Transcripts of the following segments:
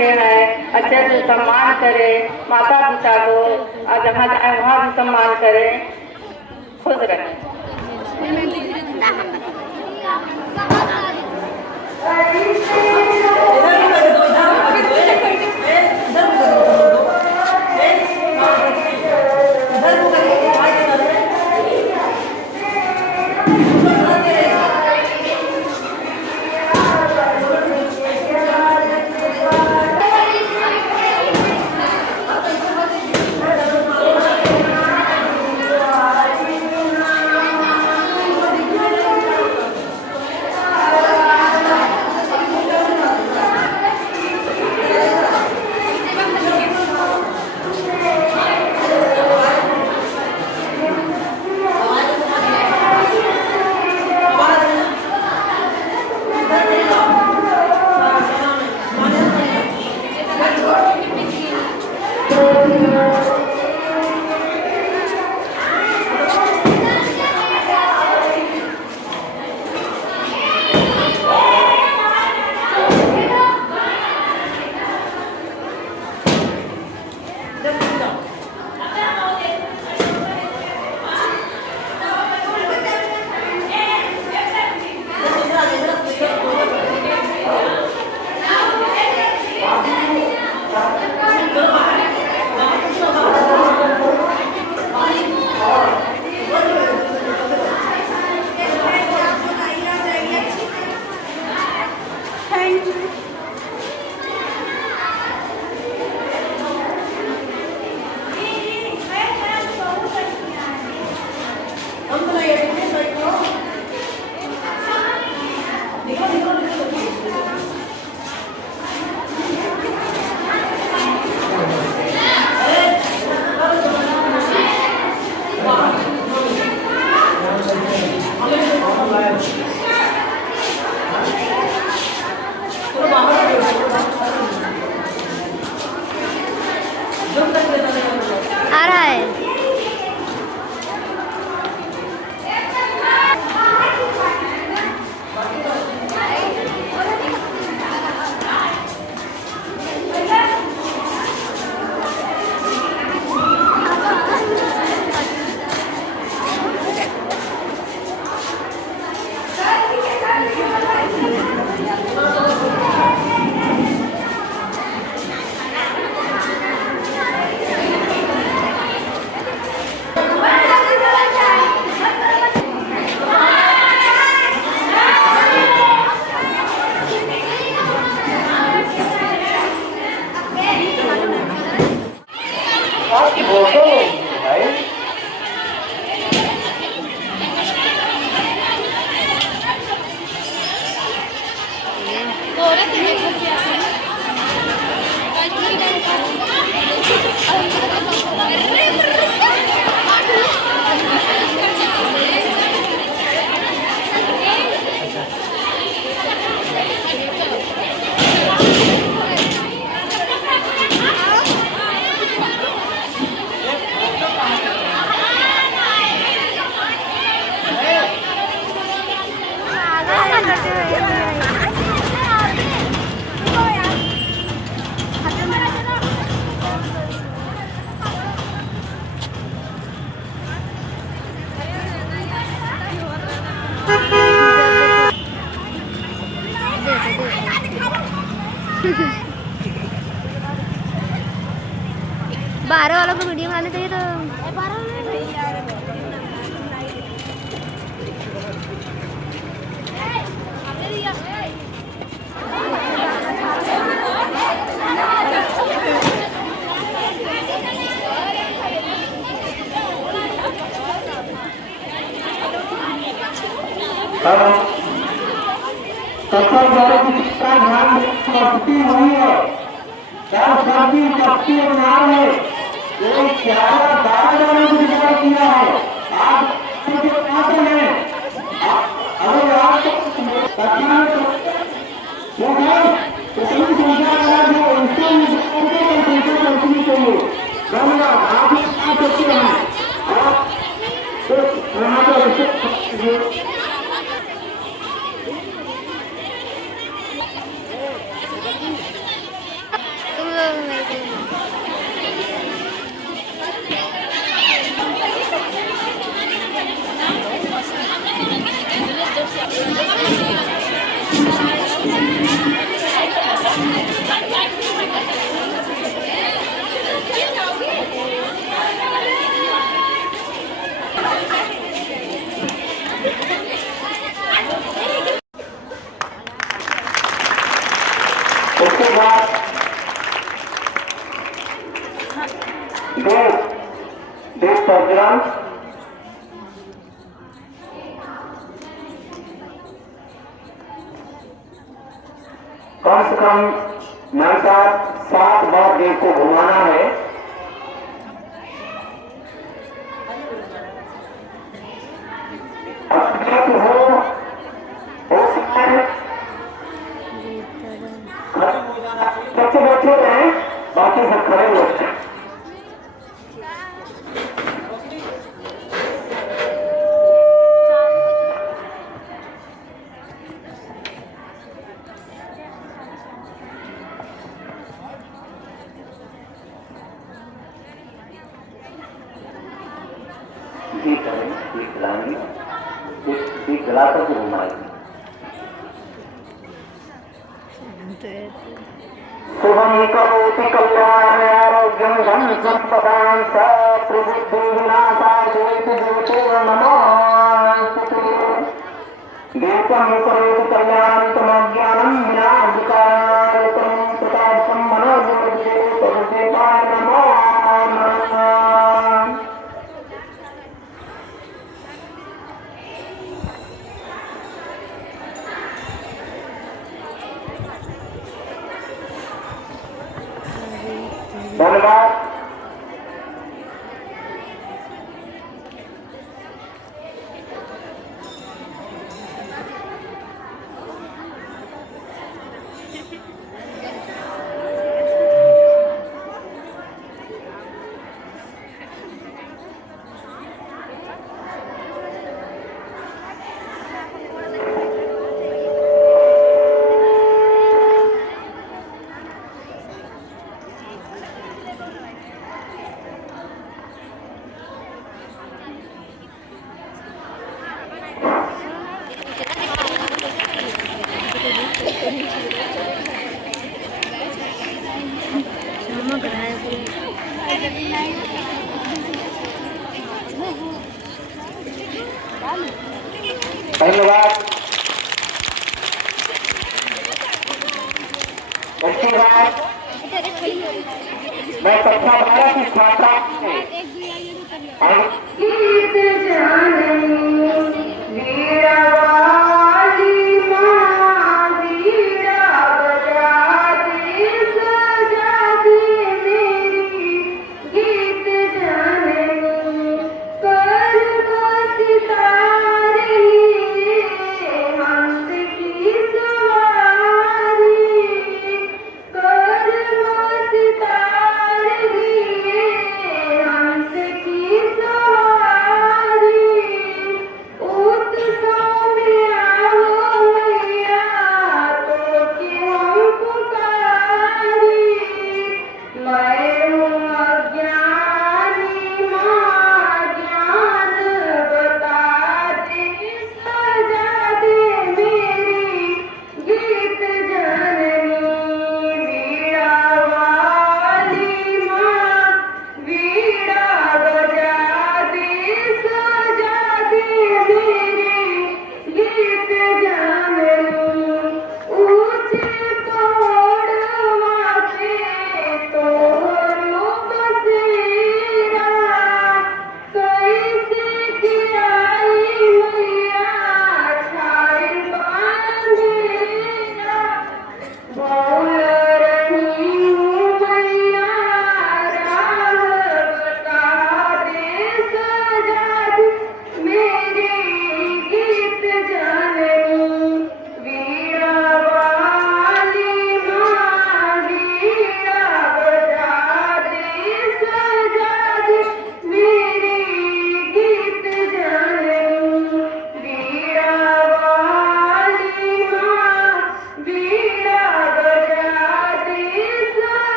के हैं, अच्छे से सम्मान करें, माता पिता को और जहाँ जाए वहाँ भी सम्मान करें, खुश रहें। आ रहा है। बारह वालों को वीडियो बनाने चाहिए तो सफल द्वारा का ध्यान शक्ति हुई है, शक्ति शक्ति नाम है, एक 11-12 जानों को विचार किया है। आप हैं अगर आप संख्या जो उनसे कंपनी चाहिए धन्यवाद। आप आ सकते हैं आप यहाँ पर देश सर्जन कम से कम मेरे साथ 7 बार देश को घुमाना है। बच्चे बैठे रहे, बाकी सब खड़े हुए हैं। गला तक घुमाएगी। शुभम करोति कल्याण आरोग्यम धन संपदां प्रबुद्धि विनाशाय ज्योति नमोस्तुते। देवं करोति कल्याणं ज्ञानं विनाशकारकं प्रतापं मनोजोते तदेवाय नमो नमः। धन्यवाद। धन्यवाद। इसके बाद मैं कक्षा 12 की छात्रा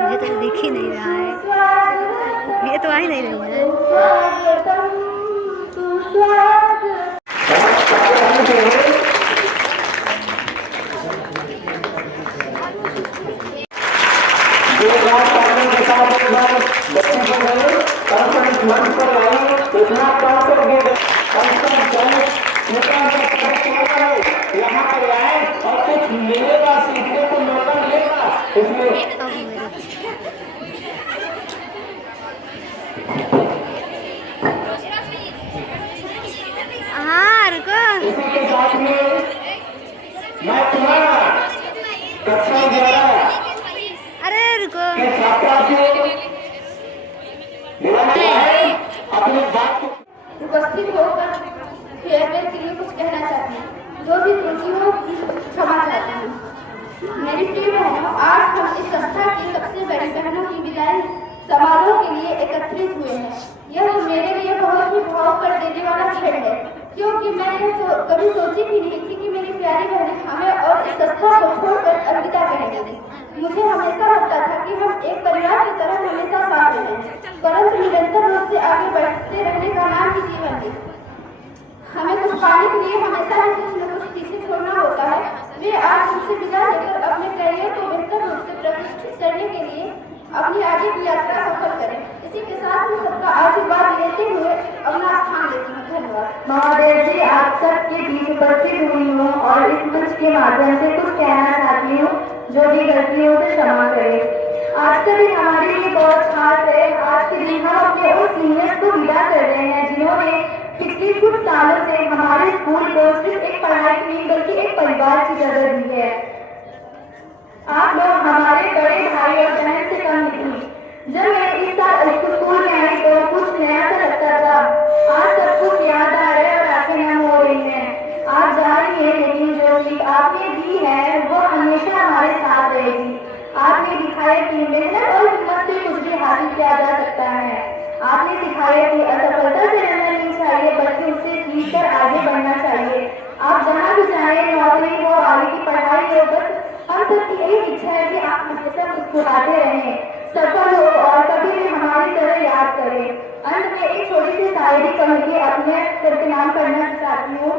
मुझे तो दिख ही नहीं रहा है, ये तो आ ही नहीं रही है। परिवार पालन के साथ एक बार बच्चे को गए कॉन्फ्रेंस मंच पर आए इतना टॉपर दे यहाँ पर आए और कुछ मिलेगा सीखने को मौका मिलेगा इसमें हाँ रुको। इसी के साथ में मैं तुम्हारा कक्षा 11 अरे रुको। के छात्रा से अपनी बात को उपस्थित होकर फेयरवेल के लिए कुछ कहना चाहती हूँ। जो भी त्रुटि हो क्षमा चाहती हूँ। मेरी प्रिय बहनों, आज हम इस संस्था की सबसे बड़ी बहनों की विदाई समारोह के लिए एकत्रित हुए हैं। यह मेरे लिए बहुत ही भाव कर देने वाला क्षण है, क्योंकि मैंने कभी सोची भी नहीं थी कि मेरी प्यारी बहनें हमें और इस संस्था को छोड़कर अलविदा कहेंगी। मुझे हमेशा लगता था कि हम एक परिवार की तरह हमेशा साथ रहेंगे, परंतु निरंतर रूप से आगे बढ़ते रहने का नाम ही जीवन है। हमें कुछ पाने के लिए हमेशा ही कुछ न कुछ पीछे छोड़ना होता है। वे आज मुझसे विदा लेकर अपने करियर को बेहतर रूप से प्रतिष्ठित करने के लिए अपनी आगे की यात्रा सफल करें। इसी के साथ मैं सबका आशीर्वाद लेते हुए अपना स्थान लेती हूँ। धन्यवाद। महोदय जी, आप सबके बीच उपस्थित हुई हूँ और इस मंच के माध्यम से कुछ कहना चाहती हूँ। जो भी गलती हो तो क्षमा करें। आज का दिन हमारे लिए बहुत खास है। आज के दिन हम अपने उन सीनियर्स को विदा कर रहे हैं जिन्होंने पिछले कुछ सालों से हमारे स्कूल को सिर्फ एक पढ़ाई की नहीं बल्कि एक परिवार की जगह दी है। आप लोग हमारे बड़े भाई और बहन से कम नहीं। जब मैं इस साल स्कूल में आई तो कुछ नया सा लगता था। आज सब कुछ याद आ रहा है और आंखें नम हो रही हैं। आप जा रही है, लेकिन जो सीख आपने दी है वो हमेशा हमारे साथ रहेगी। आपने दिखाया कि मेहनत और हिम्मत से कुछ भी हासिल किया जा सकता है। आपने सिखाया कि असफलता से डरना नहीं चाहिए बल्कि उससे सीखकर आगे बढ़ना चाहिए। आप जहाँ भी जाएं, नौकरी हो, आगे की पढ़ाई हो, बस हम सबकी यही इच्छा है कि आप हमेशा मुस्कुराते रहें, सफल हो और कभी भी हमारी तरह याद करें। अंत में एक छोटी सी शायरी कह के अपने प्रणाम करना चाहती हूँ।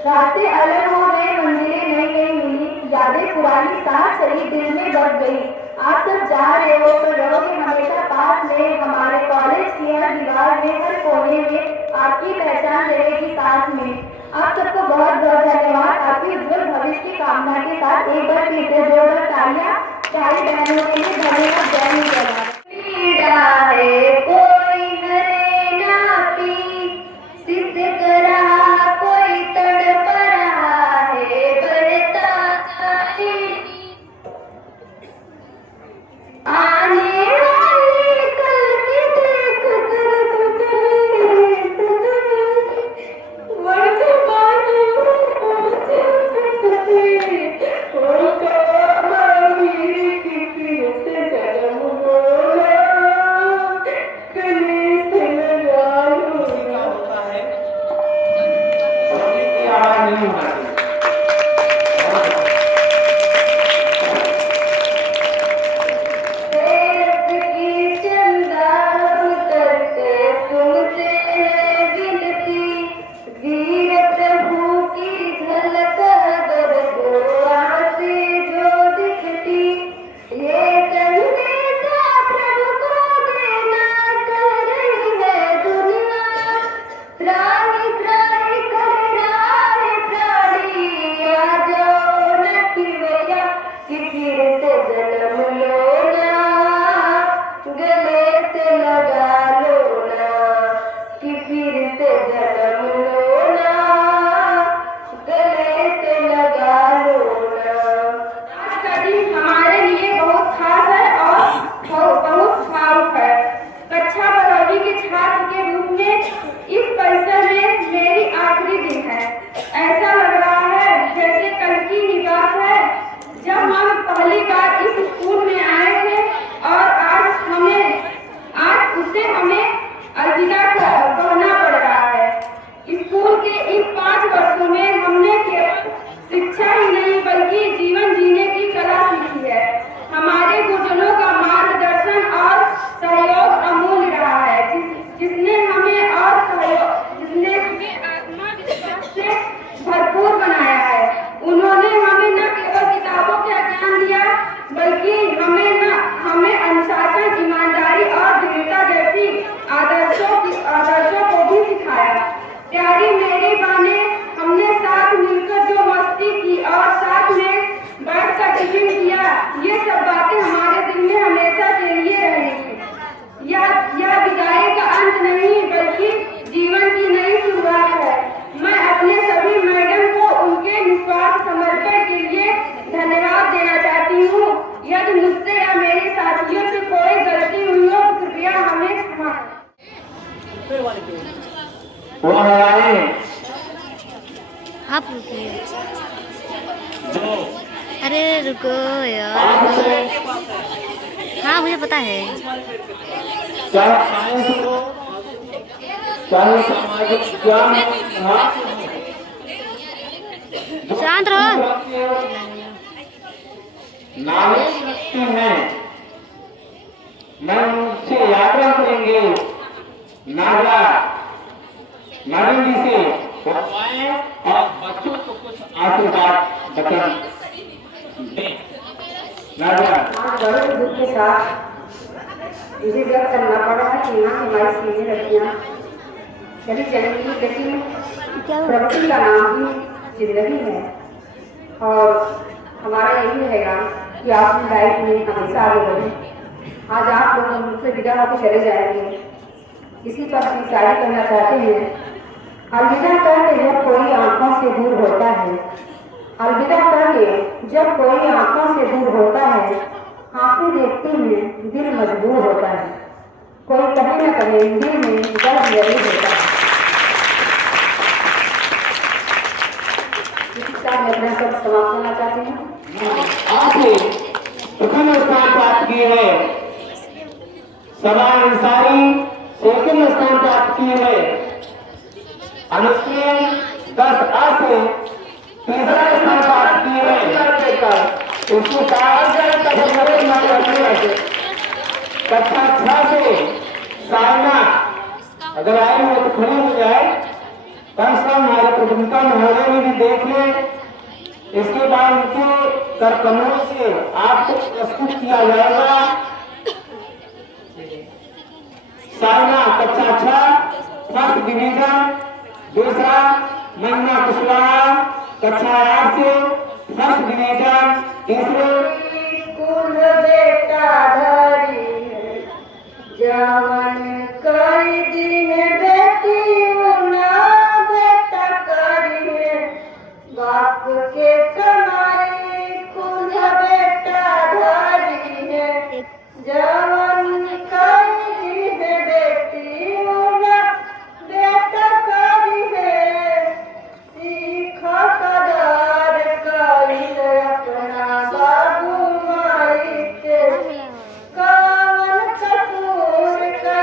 रास्ते अलग हो गए, मंजिलें नई नई मिली, यादें पुरानी साथ चली, दिल में बस गई। आप सब जा रहे हो तो रहोगे हमेशा पास में। हमारे कॉलेज की हर दीवार में, हर कोने में आपकी पहचान रहेगी साथ में। आप सबको बहुत बहुत धन्यवाद। आपकी उज्जवल भविष्य की कामना के साथ एक बार फिर से जोरदार तालियां सारी बहनों के लिए। धन्यवाद। जय हिंद। कोई हरे ना पी सिसक रहा, कोई तड़प रहा है, बढ़ता जाए आने वाले कल के देख वर्तमान में वो हवाएं आप रुकिए। जो अरे रुको यार। हाँ मुझे पता है। चाहे साइंस हो, चाहे सामाजिक विज्ञान हो, इतिहास हो, शांत रहो। नालेज रखते हैं, मैं उनसे यात्रा करेंगे नागा नारंगी से फरमाएं और बच्चों को कुछ आशीर्वाद बता दें। नागा आज बड़े दुख के साथ मुझे व्यक्त करना पड़ा है कि यहाँ हमारी सीनियर लड़कियाँ चली चलेंगी, लेकिन प्रगति का नाम ही जिंदगी है और हमारा यही रहेगा कि आप अपनी लाइफ में हमेशा आगे बढ़ें। आज आप लोग मुझसे विदा होकर चले जाएंगे, इसी पर अपनी शायरी करना चाहते हैं। अलविदा करके जब कोई आंखों से दूर होता है, अलविदा करके जब कोई आंखों से दूर होता है, आंखें देखती हैं दिल मजबूर होता है, कोई कहे न कहे दिल में दर्द जरूर होता है। इसी के साथ मैं अपना सब समाप्त करना चाहती हूँ। आपने प्रथम स्थान प्राप्त किए हैं, सबा अंसारी सेकंड स्थान प्राप्त किए हैं, अनुश्री 10A से तीसरा स्थान प्राप्त किए हैं। उसको कक्षा 6 से साइना अगर आए हो तो खड़ी हो जाए, कम से कम हमारे प्रतिनिधिता महोदय में भी देख लें। इसके बाद उनके करकमों से आपको प्रस्तुत किया जाएगा साइना कक्षा 6 फर्स्ट डिवीजन, दूसरा महिमा कुशवाहा कक्षा 8 से फर्स्ट डिवीजन, तीसरे कुल बेटा धरी है जवन कई दिन बेटी ना बेटा करी है, बाप के कमाई कुल बेटा धरी है जवन कई दिन बेटी ना बेटा करी है, सीख कदर करी अपना बाबू माई के, कवन कसूर का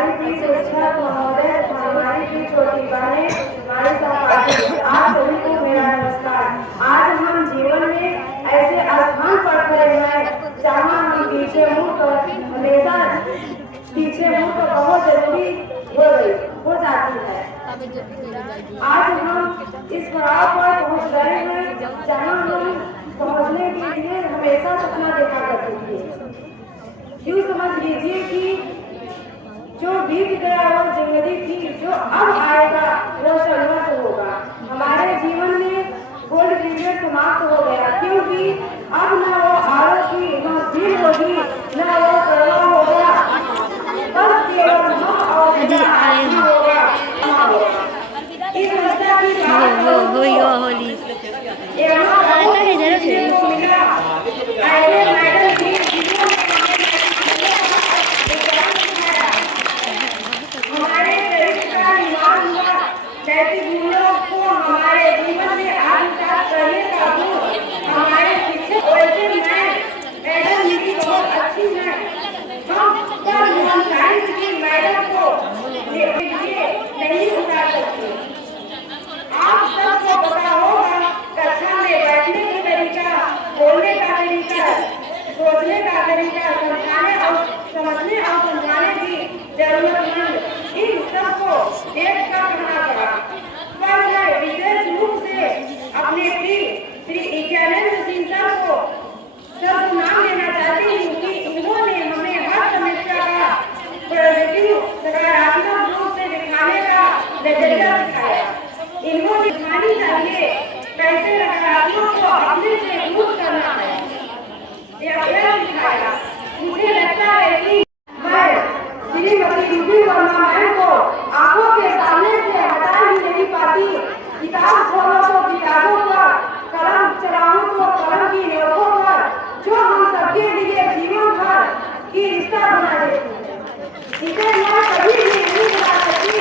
हमारी प्रिय शिक्षक महोदय, हमारी प्रिय छोटी बहनें, हमारे सहपाठी, आप सभी को मेरा नमस्कार। आज हम जीवन में ऐसे स्थान पर खड़े हैं जहाँ हम पीछे मुड़ कर हमेशा पीछे मुड़ कर बहुत जरूरी हो जाती है। आज हम इस पड़ाव पर पहुँच गए हैं जहाँ हम पहुँचने के लिए हमेशा सपना देखा करते थे। यूँ समझ लीजिए कि जो बीत गया वो जिंदगी थी, जो अब आएगा वो संघर्ष होगा। हमारे जीवन में गोल्ड पीरियड समाप्त हो गया, क्योंकि अब न वो आरो की न भीड़ होगी, न वो प्रवाह होगा, बस केवल हम और होगा। इस संस्था की होली नैतिक मूल्यों को हमारे जीवन में आत्मसात करने का गुण हमारे शिक्षक वैसे मैडम जी बहुत अच्छी है। हम साइंस की मैडम को नहीं उठा सकते। आप सबको पता होगा कक्षा में बैठने का तरीका, बोलने का तरीका, सोचने का तरीका, समझने और समझाने की जरूरतमंद, इन सबको देख कर कहना पड़ा। पर मैं विशेष रूप से अपने श्री इक्यानंद सिंह सर को सब नाम लेना चाहती हूँ कि इन्होंने हमें हर समस्या का पॉजिटिव सकारात्मक रूप से दिखाने का नजरिया सिखाया। इन्होंने दिखानी चाहिए कैसे नकारात्मक को अपने से दूर करना है, यह सिखाया। मुझे लगता है कि मैं श्रीमती रूबी वर्मा मैम को आंखों के सामने से हटा ही नहीं पाती। किताब खोलो तो किताबों पर, कलम चलाऊं तो कलम की नोकों पर, जो हम सबके लिए जीवन भर की रिश्ता बना देती है। इसे मैं कभी भी नहीं बना सकती।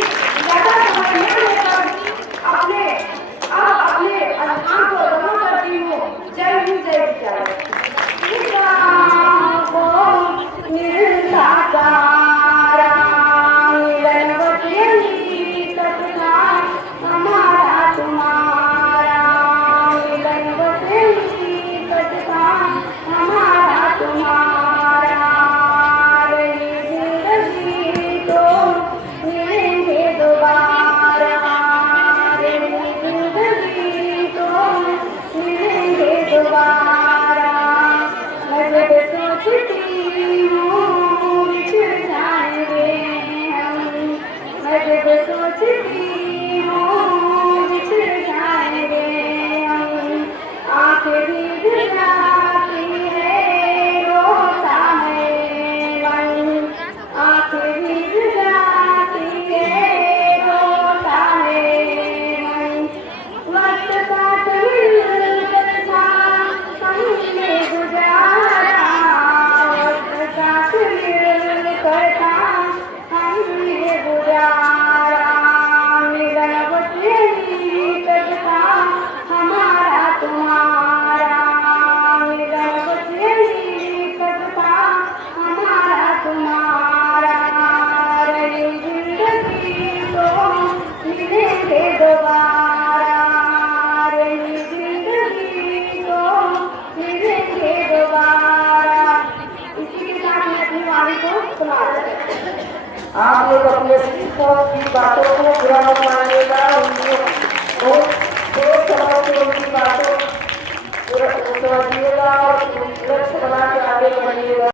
ज्यादा समय न लेकर अपने स्थान को जमा करती हूँ। जय हिंद, जय विद्यालय। आप लोग अपने शिक्षक की बातों को बुरा मत मानिएगा, समझ के उनकी बातों को समझिएगा और लक्ष्य बना के आगे बढ़िएगा।